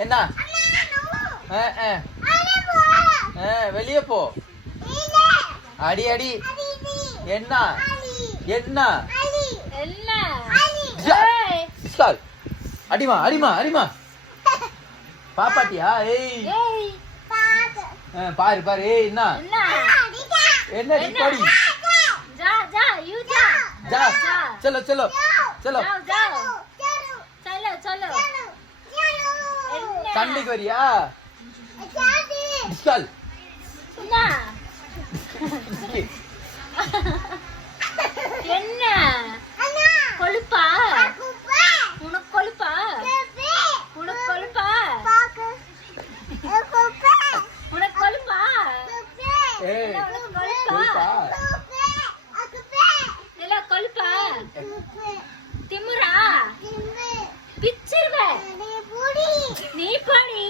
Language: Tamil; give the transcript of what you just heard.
என்ன வெளியே போ. அடி அடி. என்ன என்ன அடிமா அடிமா அடிமா. பாப்பாட்டியா? ஏய் பாரு பாரு. ஏய் என்ன என்ன படி. जा चलो चलो चलो சண்டைக்கு வரியா? चल என்ன கொழுப்பா உனக்கு கொழுப்பா உனக்கு கொழுப்பா உனக்கு கொழுப்பா ஏய் கொழுப்பா இல்ல கொழுப்பா திமுறா பிச்சிருவே நீ போடி